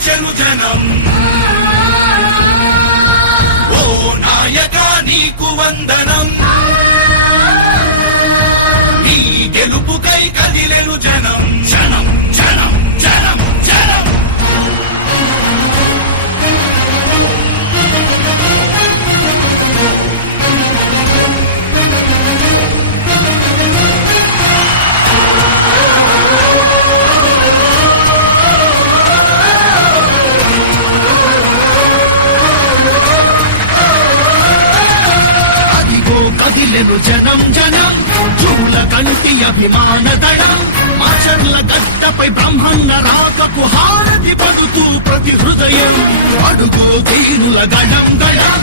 నిలిచెను జనం ఓ నాయక నీకు వందనం. కదిలెను జనం జనం చూల కంటి అభిమాన దళం ఆచర్ల గట్టపై బ్రహ్మన్న రాకపు హారతి పడుతూ ప్రతి హృదయం అడుగు తీరుల గడం గడం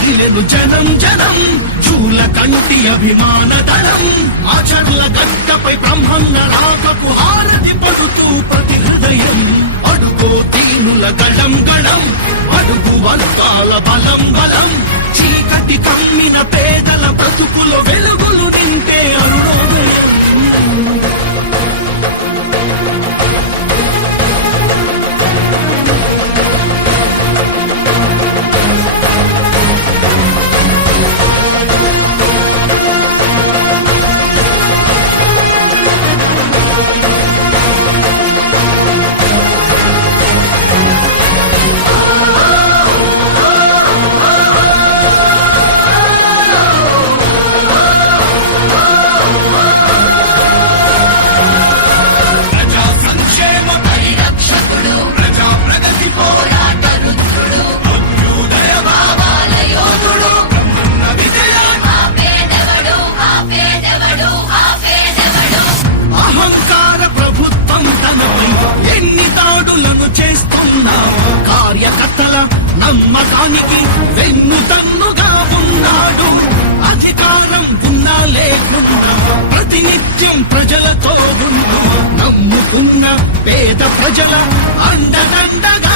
కదిలెను జనం జనం. చూల కంటి అభిమాన దళం ఆచర్ల గట్టపై బ్రహ్మన్న రాకపు హారతి పడుతూ ప్రతి హృదయం. అడుగో తీనుల గళం గళం. అడుగు వర్గాల బలం బలం. చీకటి కమ్మిన పేదల బ్రతుకులు వెలుగులు ప్రతినిత్యం ప్రజలతో ఉన్న నమ్ముకున్న పేద ప్రజల అండదండగా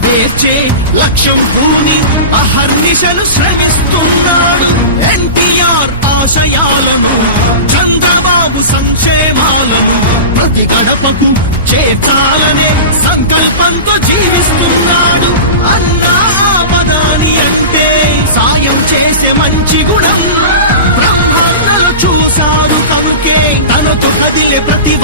నెరవేర్చే లక్ష్యం భూమి అహర్నిశలు శ్రమిస్తున్నాడు ఎన్టీఆర్ ఆశయాలను చంద్రబాబు సంక్షేమాలను ప్రతి గడపకు చేర్చాలనే సంకల్పంతో జీవిస్తున్నాడు. అన్నా పదాని అంటే సాయం చేసే మంచి గుణం. బ్రహ్మాండలు చూశారు తమకే తనకు కదిలే ప్రతిభ